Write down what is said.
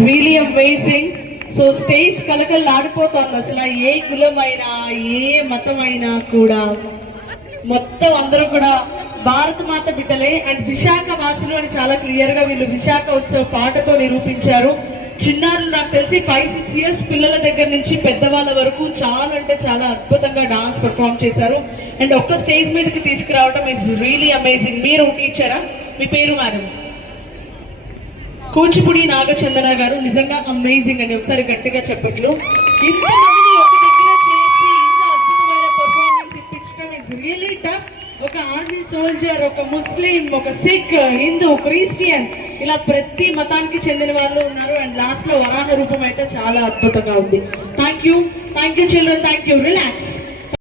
Really amazing. So stage కలకలాడిపోతోంది. అసలు ఏ కులమైనా ఏ మతమైనా కూడా మొత్తం అందరూ కూడా భారత మాత బిడ్డలే. అండ్ విశాఖ వాసులు అని చాలా క్లియర్ గా వీళ్ళు విశాఖ ఉత్సవ పాటతో నిరూపించారు. చిన్నారులు నాకు తెలిసి 5-6 ఇయర్స్ పిల్లల దగ్గర నుంచి పెద్దవాళ్ళ వరకు చాలా అంటే చాలా అద్భుతంగా డాన్స్ పర్ఫామ్ చేశారు. అండ్ ఒక్క స్టేజ్ మీదకి తీసుకురావడం ఇస్ రియలీ అమేజింగ్. మీరు టీచరా? మీ పేరు మేడం? కూచిపూడి నాగచందన గారు. నిజంగా అమేజింగ్ అండి. ఒకసారి గట్టిగా చెప్పట్లు. ఇంతమందిని ఒక దగ్గర చేర్చి ఇంత అద్భుతమైన పర్ఫార్మెన్స్ ఇప్పించడం ఇస్ రియలీ టఫ్. ఒక ఆర్మీ సోల్జర్, ఒక ముస్లిం, ఒక సిక్, హిందూ, క్రిస్టియన్ ఇలా ప్రతి మతానికి చెందిన వాళ్ళు ఉన్నారు. అండ్ లాస్ట్ లో వరాహ రూపం అయితే చాలా అద్భుతంగా ఉంది. Thank you children, thank you. Relax.